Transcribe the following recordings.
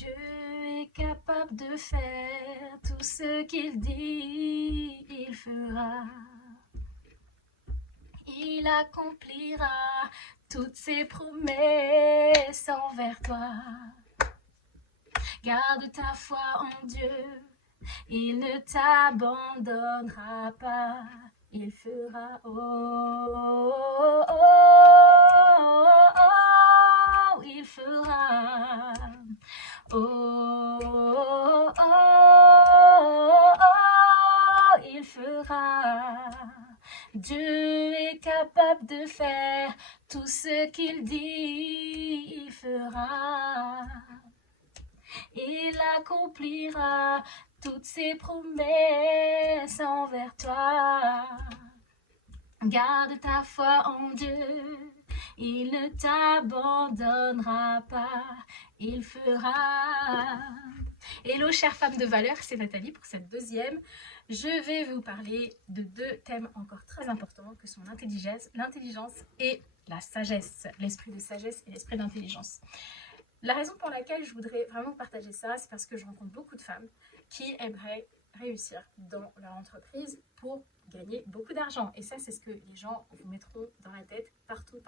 Dieu est capable de faire tout ce qu'il dit, il fera. Il accomplira toutes ses promesses envers toi. Garde ta foi en Dieu, il ne t'abandonnera pas. Il fera, oh, oh, oh, oh, oh, il fera, oh, oh, oh, oh, il fera. Dieu est capable de faire tout ce qu'il dit, il fera. Il accomplira toutes ses promesses envers toi. Garde ta foi en Dieu, il ne t'abandonnera pas, il fera. Hello chère femme de valeur, c'est Nathalie pour cette deuxième. Je vais vous parler de deux thèmes encore très importants que sont l'intelligence et la sagesse, l'esprit de sagesse et l'esprit d'intelligence. La raison pour laquelle je voudrais vraiment partager ça, c'est parce que je rencontre beaucoup de femmes qui aimeraient réussir dans leur entreprise pour gagner beaucoup d'argent. Et ça, c'est ce que les gens vous mettront dans la tête partout.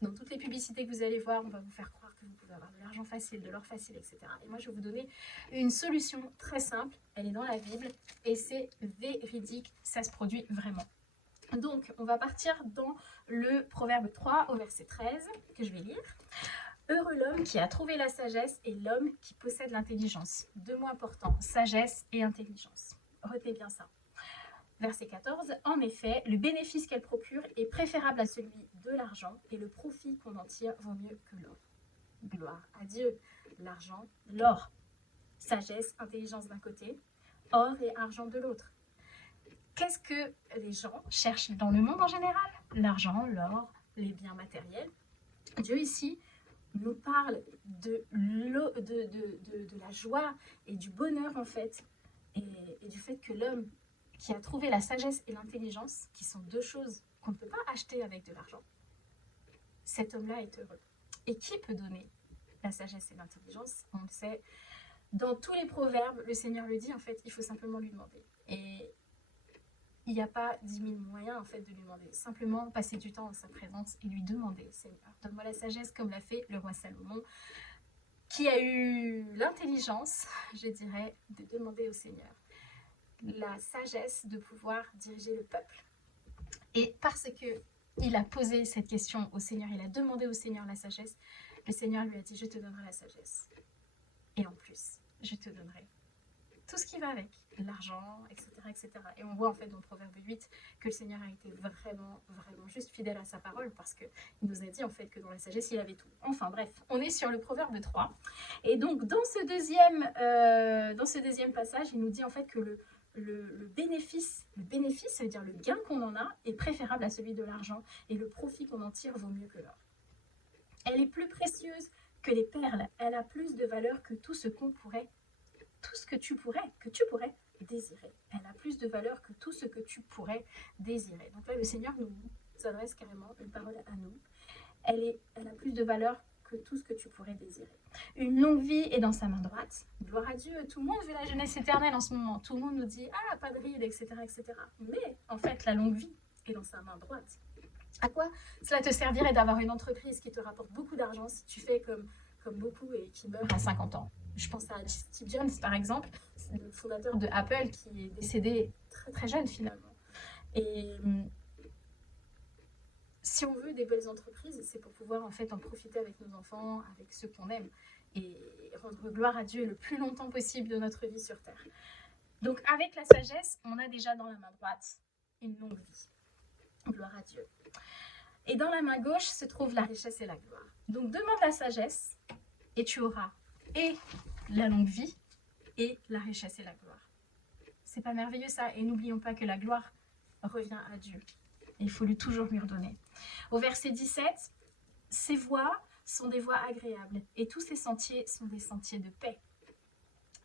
Dans toutes les publicités que vous allez voir, on va vous faire croire que vous pouvez avoir de l'argent facile, de l'or facile, etc. Et moi, je vais vous donner une solution très simple. Elle est dans la Bible et c'est véridique. Ça se produit vraiment. Donc, on va partir dans le Proverbe 3 au verset 13 que je vais lire. Heureux l'homme qui a trouvé la sagesse et l'homme qui possède l'intelligence. Deux mots importants, sagesse et intelligence. Retenez bien ça. Verset 14. En effet, le bénéfice qu'elle procure est préférable à celui de l'argent et le profit qu'on en tire vaut mieux que l'or. Gloire à Dieu. L'argent, l'or. Sagesse, intelligence d'un côté, or et argent de l'autre. Qu'est-ce que les gens cherchent dans le monde en général? L'argent, l'or, les biens matériels. Dieu ici nous parle de la joie et du bonheur en fait, et du fait que l'homme qui a trouvé la sagesse et l'intelligence, qui sont deux choses qu'on ne peut pas acheter avec de l'argent, cet homme-là est heureux. Et qui peut donner la sagesse et l'intelligence? On le sait, dans tous les proverbes, le Seigneur le dit, en fait, il faut simplement lui demander. Et il n'y a pas 10 000 moyens en fait de lui demander. Simplement passer du temps en sa présence et lui demander, Seigneur, donne-moi la sagesse comme l'a fait le roi Salomon, qui a eu l'intelligence, je dirais, de demander au Seigneur la sagesse de pouvoir diriger le peuple. Et parce que il a posé cette question au Seigneur, il a demandé au Seigneur la sagesse, le Seigneur lui a dit, je te donnerai la sagesse. Et en plus, je te donnerai tout ce qui va avec, l'argent, etc., etc. Et on voit en fait dans le Proverbe 8 que le Seigneur a été vraiment juste fidèle à sa parole parce qu'il nous a dit en fait que dans la sagesse, il avait tout. Enfin bref, on est sur le Proverbe 3. Et donc dans ce deuxième passage, il nous dit en fait que le bénéfice, ça veut dire le gain qu'on en a, est préférable à celui de l'argent et le profit qu'on en tire vaut mieux que l'or. Elle est plus précieuse que les perles, elle a plus de valeur que tout ce qu'on pourrait tout ce que tu pourrais désirer. Elle a plus de valeur que tout ce que tu pourrais désirer. Donc là, le Seigneur nous adresse carrément une parole à nous. Elle a plus de valeur que tout ce que tu pourrais désirer. Une longue vie est dans sa main droite. Gloire à Dieu, tout le monde veut la jeunesse éternelle en ce moment. Tout le monde nous dit, ah, pas de ride, etc., etc. Mais en fait, la longue vie est dans sa main droite. À quoi cela te servirait d'avoir une entreprise qui te rapporte beaucoup d'argent si tu fais comme beaucoup et qui meurt à 50 ans? Je pense à Steve Jobs par exemple, le fondateur de Apple qui est décédé très jeune finalement. Et si on veut des belles entreprises, c'est pour pouvoir en fait en profiter avec nos enfants, avec ceux qu'on aime et rendre gloire à Dieu le plus longtemps possible de notre vie sur terre. Donc avec la sagesse, on a déjà dans la main droite une longue vie. Gloire à Dieu. Et dans la main gauche se trouve la richesse et la gloire. Donc demande la sagesse et tu auras et la longue vie et la richesse et la gloire. C'est pas merveilleux ça? Et n'oublions pas que la gloire revient à Dieu. Il faut toujours lui redonner. Au verset 17, ses voies sont des voies agréables et tous ses sentiers sont des sentiers de paix.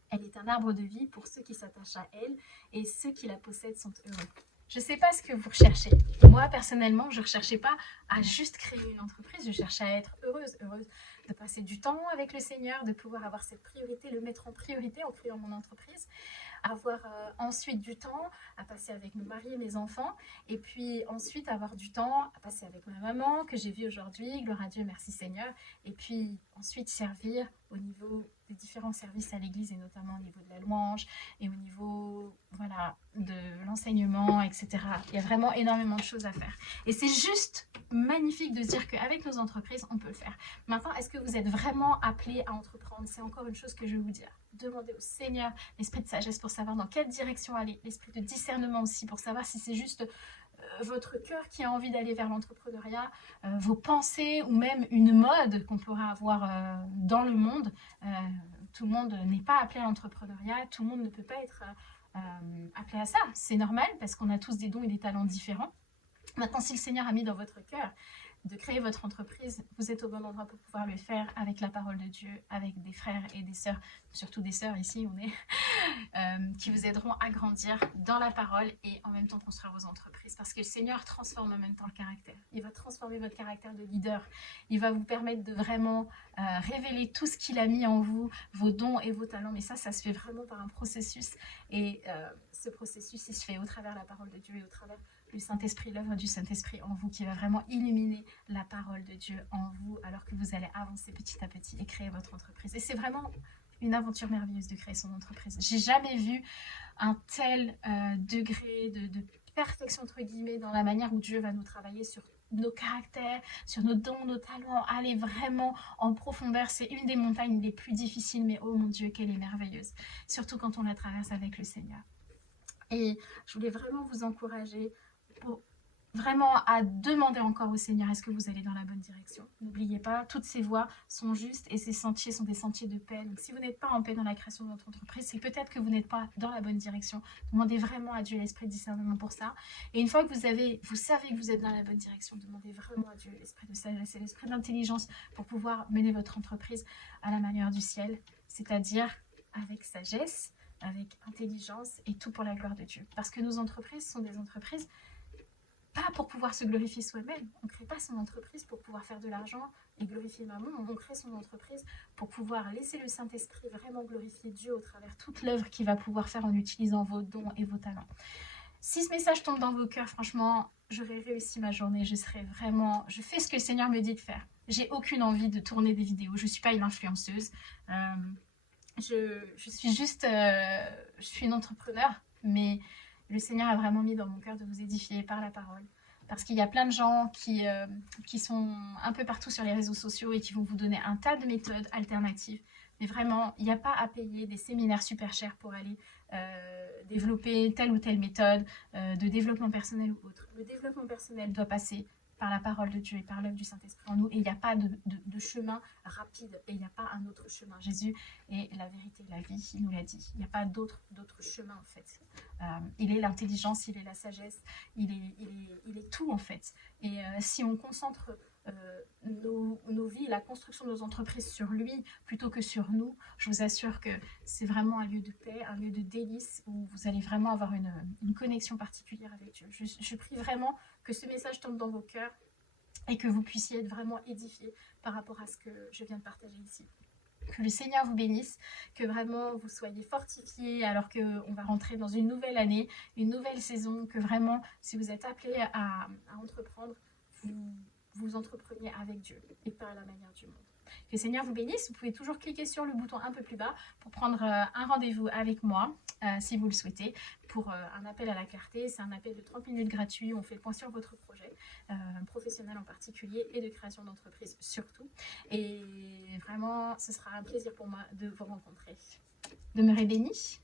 Elle est un arbre de vie pour ceux qui s'attachent à elle et ceux qui la possèdent sont heureux. Je ne sais pas ce que vous recherchez. Moi, personnellement, je ne recherchais pas à juste créer une entreprise, je cherchais à être heureuse de passer du temps avec le Seigneur, de pouvoir avoir cette priorité, le mettre en priorité en créant mon entreprise, avoir ensuite du temps à passer avec mon mari et mes enfants, et puis ensuite avoir du temps à passer avec ma maman que j'ai vue aujourd'hui, gloire à Dieu, merci Seigneur, et puis ensuite servir au niveau des différents services à l'église, et notamment au niveau de la louange et au niveau voilà, de l'enseignement, etc. Il y a vraiment énormément de choses à faire. Et c'est juste magnifique de se dire qu'avec nos entreprises, on peut le faire. Maintenant, est-ce que vous êtes vraiment appelés à entreprendre? C'est encore une chose que je vais vous dire. Demandez au Seigneur l'esprit de sagesse pour savoir dans quelle direction aller, l'esprit de discernement aussi pour savoir si c'est juste votre cœur qui a envie d'aller vers l'entrepreneuriat, vos pensées ou même une mode qu'on pourrait avoir dans le monde. Tout le monde n'est pas appelé à l'entrepreneuriat, tout le monde ne peut pas être appelé à ça. C'est normal parce qu'on a tous des dons et des talents différents. Maintenant, si le Seigneur a mis dans votre cœur de créer votre entreprise, vous êtes au bon endroit pour pouvoir le faire avec la parole de Dieu, avec des frères et des sœurs, surtout des sœurs ici, on est, qui vous aideront à grandir dans la parole et en même temps construire vos entreprises. Parce que le Seigneur transforme en même temps le caractère. Il va transformer votre caractère de leader. Il va vous permettre de vraiment révéler tout ce qu'il a mis en vous, vos dons et vos talents. Mais ça se fait vraiment par un processus. Et ce processus, il se fait au travers de la parole de Dieu et au travers du Saint-Esprit, l'œuvre du Saint-Esprit en vous qui va vraiment illuminer la parole de Dieu en vous alors que vous allez avancer petit à petit et créer votre entreprise. Et c'est vraiment une aventure merveilleuse de créer son entreprise. J'ai jamais vu un tel degré de perfection entre guillemets dans la manière où Dieu va nous travailler sur nos caractères, sur nos dons, nos talents, aller vraiment en profondeur. C'est une des montagnes les plus difficiles, mais oh mon Dieu, qu'elle est merveilleuse. Surtout quand on la traverse avec le Seigneur. Et je voulais vraiment vous encourager pour vraiment à demander encore au Seigneur, est-ce que vous allez dans la bonne direction? N'oubliez pas, toutes ces voies sont justes et ces sentiers sont des sentiers de paix. Donc si vous n'êtes pas en paix dans la création de votre entreprise, c'est peut-être que vous n'êtes pas dans la bonne direction. Demandez vraiment à Dieu l'esprit de discernement pour ça. Et une fois que vous savez que vous êtes dans la bonne direction, demandez vraiment à Dieu l'esprit de sagesse et l'esprit d'intelligence pour pouvoir mener votre entreprise à la manière du ciel, c'est-à-dire avec sagesse, avec intelligence et tout pour la gloire de Dieu. Parce que nos entreprises sont des entreprises pas pour pouvoir se glorifier soi-même. On ne crée pas son entreprise pour pouvoir faire de l'argent et glorifier maman. On crée son entreprise pour pouvoir laisser le Saint-Esprit vraiment glorifier Dieu au travers toute l'œuvre qu'il va pouvoir faire en utilisant vos dons et vos talents. Si ce message tombe dans vos cœurs, franchement, j'aurais réussi ma journée. Je fais ce que le Seigneur me dit de faire. J'ai aucune envie de tourner des vidéos. Je ne suis pas une influenceuse. Je suis juste... je suis une entrepreneur, mais le Seigneur a vraiment mis dans mon cœur de vous édifier par la parole. Parce qu'il y a plein de gens qui sont un peu partout sur les réseaux sociaux et qui vont vous donner un tas de méthodes alternatives. Mais vraiment, il n'y a pas à payer des séminaires super chers pour aller développer telle ou telle méthode de développement personnel ou autre. Le développement personnel doit passer par la parole de Dieu et par l'œuvre du Saint-Esprit en nous. Et il n'y a pas de chemin rapide et il n'y a pas un autre chemin. Jésus est la vérité, la vie, il nous l'a dit. Il n'y a pas d'autre chemin en fait. Il est l'intelligence, il est la sagesse, il est tout en fait. Et si on concentre nos vies, la construction de nos entreprises sur lui plutôt que sur nous, je vous assure que c'est vraiment un lieu de paix, un lieu de délice où vous allez vraiment avoir une connexion particulière avec Dieu. Je prie vraiment que ce message tombe dans vos cœurs et que vous puissiez être vraiment édifiés par rapport à ce que je viens de partager ici. Que le Seigneur vous bénisse, que vraiment vous soyez fortifiés alors qu'on va rentrer dans une nouvelle année, une nouvelle saison, que vraiment, si vous êtes appelés à entreprendre, vous entrepreniez avec Dieu et pas à la manière du monde. Que le Seigneur vous bénisse. Vous pouvez toujours cliquer sur le bouton un peu plus bas pour prendre un rendez-vous avec moi, si vous le souhaitez, pour un appel à la clarté. C'est un appel de 30 minutes gratuit. On fait le point sur votre projet, professionnel en particulier, et de création d'entreprise surtout. Et vraiment, ce sera un plaisir pour moi de vous rencontrer. Demeurez bénis.